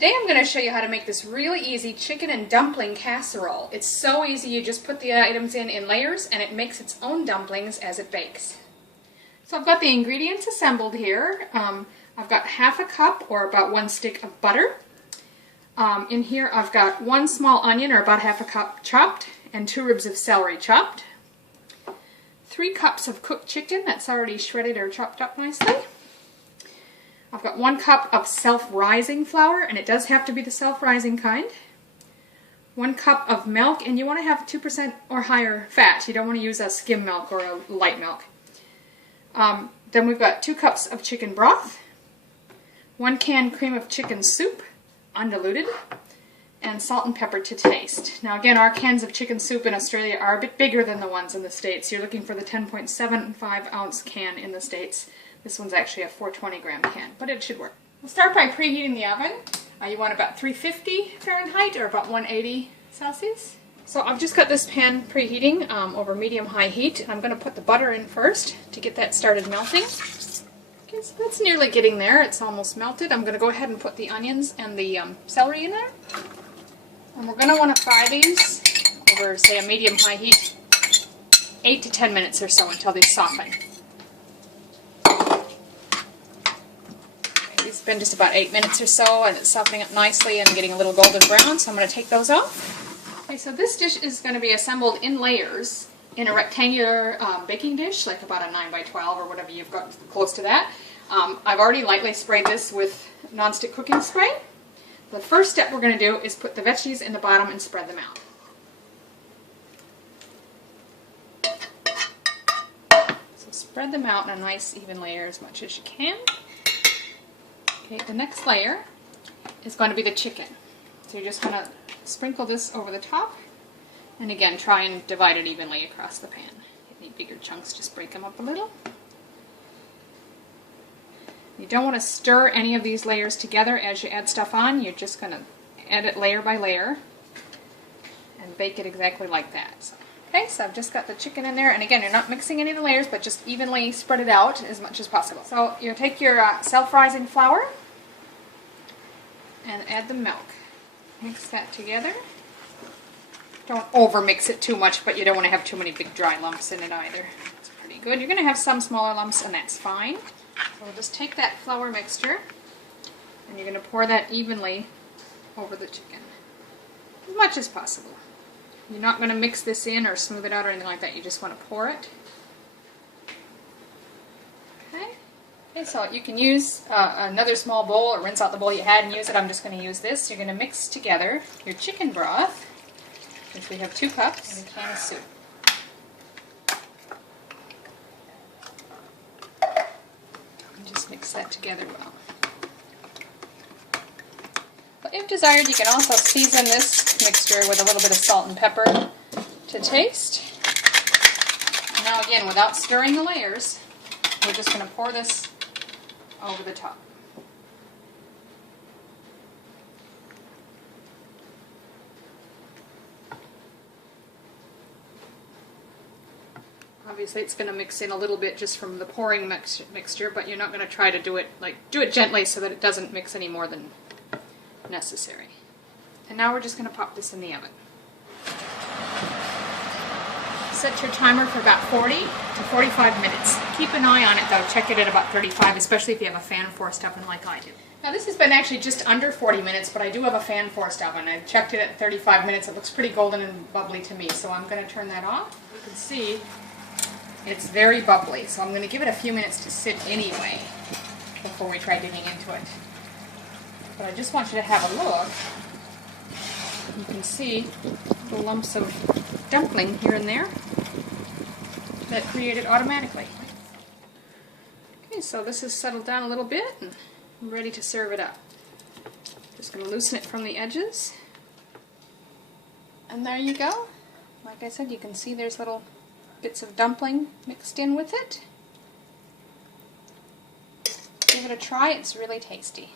Today I'm going to show you how to make this really easy chicken and dumpling casserole. It's so easy, you just put the items in layers and it makes its own dumplings as it bakes. So I've got the ingredients assembled here. I've got half a cup or about 1 stick of butter. In here I've got 1 small onion or about half a cup chopped and 2 ribs of celery chopped. 3 cups of cooked chicken that's already shredded or chopped up nicely. I've got 1 cup of self-rising flour, and it does have to be the self-rising kind. 1 cup of milk, and you want to have 2% or higher fat. You don't want to use a skim milk or a light milk. Then we've got 2 cups of chicken broth, 1 can cream of chicken soup, undiluted, and salt and pepper to taste. Now again, our cans of chicken soup in Australia are a bit bigger than the ones in the States. You're looking for the 10.75 ounce can in the States. This one's actually a 420 gram can, but it should work. We'll start by preheating the oven. You want about 350 Fahrenheit or about 180 Celsius. So I've just got this pan preheating over medium-high heat, and I'm going to put the butter in first to get that started melting. Okay, so that's nearly getting there. It's almost melted. I'm going to go ahead and put the onions and the celery in there. And we're going to want to fry these over, say, a medium-high heat, 8 to 10 minutes or so until they soften. It's been just about 8 minutes or so, and it's softening up nicely and getting a little golden brown, so I'm going to take those off. Okay, so this dish is going to be assembled in layers in a rectangular baking dish, like about a 9 by 12 or whatever you've got close to that. I've already lightly sprayed this with nonstick cooking spray. The first step we're going to do is put the veggies in the bottom and spread them out. So spread them out in a nice even layer as much as you can. Okay, the next layer is going to be the chicken. So you're just going to sprinkle this over the top, and again try and divide it evenly across the pan. If you need bigger chunks, just break them up a little. You don't want to stir any of these layers together as you add stuff on. You're just going to add it layer by layer and bake it exactly like that. So, okay, so I've just got the chicken in there, and again, you're not mixing any of the layers, but just evenly spread it out as much as possible. So you take your self-rising flour and add the milk. Mix that together. Don't over mix it too much, but you don't want to have too many big dry lumps in it either. It's pretty good. You're going to have some smaller lumps, and that's fine. So we'll just take that flour mixture, and you're going to pour that evenly over the chicken, as much as possible. You're not going to mix this in or smooth it out or anything like that. You just want to pour it. Okay, so you can use another small bowl or rinse out the bowl you had and use it. I'm just going to use this. You're going to mix together your chicken broth, which we have 2 cups, and a can of soup. And just mix that together well. But if desired, you can also season this mixture with a little bit of salt and pepper to taste. Now again, without stirring the layers, we're just going to pour this over the top. Obviously it's going to mix in a little bit just from the pouring mixture, but you're not going to try to do it gently so that it doesn't mix any more than necessary. And now we're just going to pop this in the oven. Set your timer for about 40 to 45 minutes. Keep an eye on it though, check it at about 35, especially if you have a fan forced oven like I do. Now this has been actually just under 40 minutes, but I do have a fan forced oven. I checked it at 35 minutes. It looks pretty golden and bubbly to me, so I'm going to turn that off. You can see it's very bubbly, so I'm going to give it a few minutes to sit anyway before we try digging into it. But I just want you to have a look. You can see the lumps of dumpling here and there that created automatically. Okay, so this has settled down a little bit and I'm ready to serve it up. Just going to loosen it from the edges. And there you go. Like I said, you can see there's little bits of dumpling mixed in with it. Give it a try, it's really tasty.